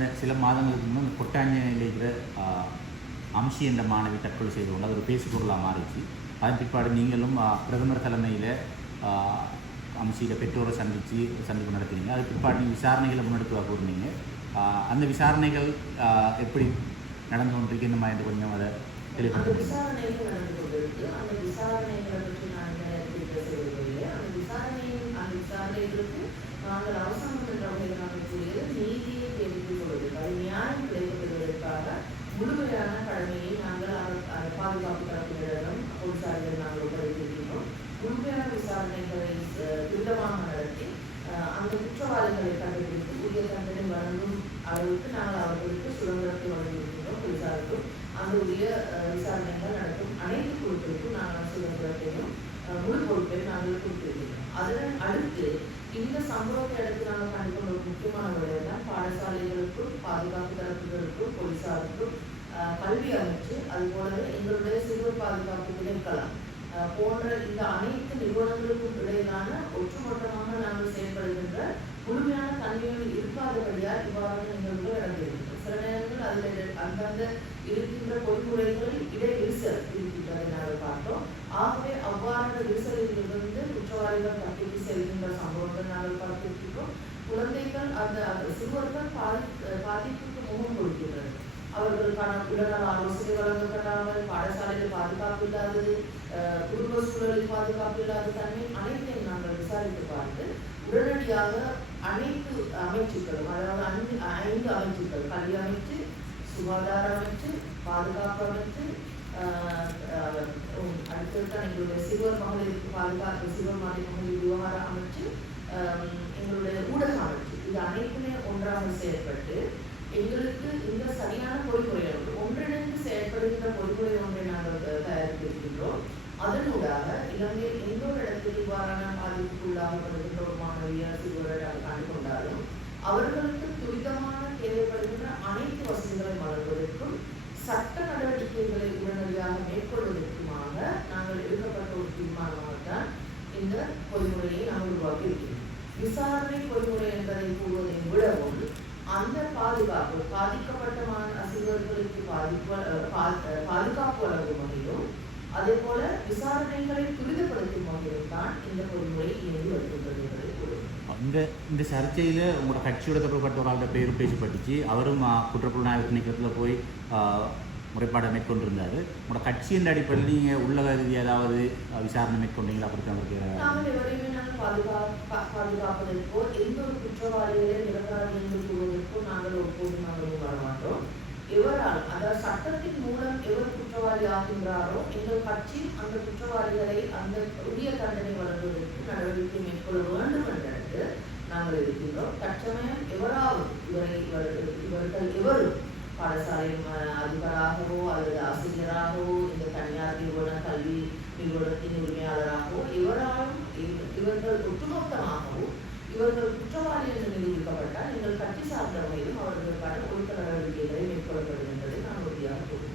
கடந்த சில மாதங்களுக்கு முன்பு கொட்டாஞ்சனையில் இருக்கிற அம்சி என்ற மாணவி தற்கொலை செய்து கொண்டு அது ஒரு பேசுபொருளாக மாறிச்சு அதன் பிற்பாடு நீங்களும் பிரதமர் தலைமையில் அம்சியில பெற்றோரை சந்தித்து சந்திப்பு நடத்தினீங்க. அது பிற்பாடு நீங்கள் விசாரணைகளை முன்னெடுத்து கூறினீங்க. அந்த விசாரணைகள் எப்படி நடந்து கொண்டிருக்கு? இந்த மாதிரி கொஞ்சம் அதை கொண்டிருக்கு. அந்த விசாரணைகளை பற்றி இந்த விரும்பவில்லை அந்த விசாரணையின் அந்த விசாரணைகளுக்கு நாங்கள் முழுமையான கடமையை நாங்கள் பாதுகாப்பு தரப்பினரிடம் போலீசாரிடம் நாங்கள் ஒப்படைத்திருக்கிறோம் முழுமையான விசாரணைகளை அஹ், துரிதமாக நடத்தி அந்த குற்றவாளிகளை கண்டுபிடித்து உரிய தண்டனை வழங்கும் அளவுக்கு நாங்கள் அவர்களுக்கு சுதந்திரத்தை வழங்கியிருக்கிறோம். போலீசாருக்கும் அந்த உரிய விசாரணைகள் நடக்கும் அனைத்து குழுக்களுக்கும் நாங்கள் சுதந்திரத்தையும் முழு பொறுப்பையும் நாங்கள் கொடுத்திருக்கிறோம். அதன் அடுத்து இந்த சம்பவத்தை அடுத்து நாங்கள் கண்டுகொண்ட முக்கியமான விடயம் பாடசாலைகளுக்கும் பாதுகாப்பு தரப்புகளுக்கும் போலீசாருக்கும் அஹ், கல்வி அமைச்சு அது போலவே எங்களுடைய சிறுவர் பாதுகாப்பு திணைக்களம் அஹ், போன்ற இந்த அனைத்து நிறுவனங்களுக்கும் இடையிலான ஒற்றுமொத்தமாக நாங்கள் செயல்படுகின்ற முழுமையான தன்மைகள் இருக்காதபடியால் இவ்வாறான நிகழ்வுகள் நடந்திருக்கின்றன சில நேரங்கள் அதில் அந்தந்த இருக்கின்ற பொறிமுறைகள் இடை விரிசல் வழங்கப்படாமல் பாடசாலையில் பாதுகாப்பு இல்லாதது குடும்ப சூழலில் பாதுகாப்பு இல்லாத தன்மை அனைத்தையும் நாங்கள் விசாரித்து பார்த்து உடனடியாக அனைத்து அமைச்சுக்களும் அதாவது ஐந்து ஐந்து அமைச்சுக்கள் கல்வி அமைச்சு சுகாதார அமைச்சு பாதுகாப்பு அமைச்சு ஆஹ், எங்களுடைய சிறுவர் மகளிருக்கு பாதுகாப்பு சிறுவர் மகளிர் மகளிர் விவகார அமைச்சு எங்களுடைய ஊடக அமைச்சு இது அனைத்துமே ஒன்றாக செயல்பட்டு இலங்கையில் எந்த ஒரு இடத்தில் இவ்வாறான பாதிப்புக்குள்ளாகப்படுகின்ற ஒரு மாணவிய சிறுவர்கள் கண்டுகொண்டாலும் அவர்களுக்கு துரிதமான தேவைப்படுகின்ற அனைத்து வசதிகளை வழங்குவதற்கும் சட்ட நடவடிக்கைகளை உடனடியாக மேற்கொள்வதற்குமாக நாங்கள் எடுக்கப்பட்ட ஒரு தீர்மானமாகத்தான் இந்த பொறிமுறையை நாங்கள் உருவாக்கி இருக்கிறோம் விசாரணை பொறிமுறை என்பதை கூறுவதை விடவும் அந்த பாதுகாப்பு பாதிக்கப்பட்ட மாண சிறுவர்களுக்கு பாதிப்பு பாதுகாப்பு வழங்கும் வகையிலும் அதே போல விசாரணைகளை துரிதப்படுத்தும் வகையிலும் தான் இந்த பொறிமுறை இயங்கி வருகின்றது என்பதை இந்த இந்த சர்ச்சையில் உங்களோட கட்சியோட தொடர்பட்ட ஒரு ஆளுடைய பேரும் பேசப்பட்டுச்சு. அவரும் குற்றப்புலனாய்வு திணைக்களத்தில் போய் முறைப்பாடை மேற்கொண்டிருந்தார். உங்களோட கட்சியின் அடிப்படையில் நீங்கள் உள்ள ரீதி ஏதாவது விசாரணை மேற்கொண்டீங்களா? பாதுகாப்பதற்கோ எந்த ஒரு குற்றவாளிகளை நிரந்தரம் என்று கூறுவதற்கோ நாங்கள் ஒருபோதும் நாங்கள் வர மாட்டோம். எவரால் அதாவது சட்டத்தின் மூலம் எவர் குற்றவாளி ஆகின்றாரோ எங்கள் கட்சி அந்த குற்றவாளிகளை அந்த உரிய தண்டனை வழங்குவதற்கு நடவடிக்கை மேற்கொள்ள வேண்டும் என்று நாங்கள் இருக்கின்றோம். தற்சமயம் எவராவது இவரை இவர்கள் எவரும் பாடசாலை அதிபராகவோ அல்லது ஆசிரியராகவோ இந்த தனியார் நிறுவன கல்வி நிறுவனத்தின் உரிமையாளராகவோ எவராலும் இவர்கள் ஒட்டுமொத்தமாகவோ இவர்கள் குற்றவாளி என்று நிரூபிக்கப்பட்டால் எங்கள் கட்சி சார்ந்த வகையிலும் அவர்களுக்கான ஒழுக்க நடவடிக்கைகளை மேற்கொள்ளப்படும் என்பதை நான் உறுதியாக கூறுகிறேன்.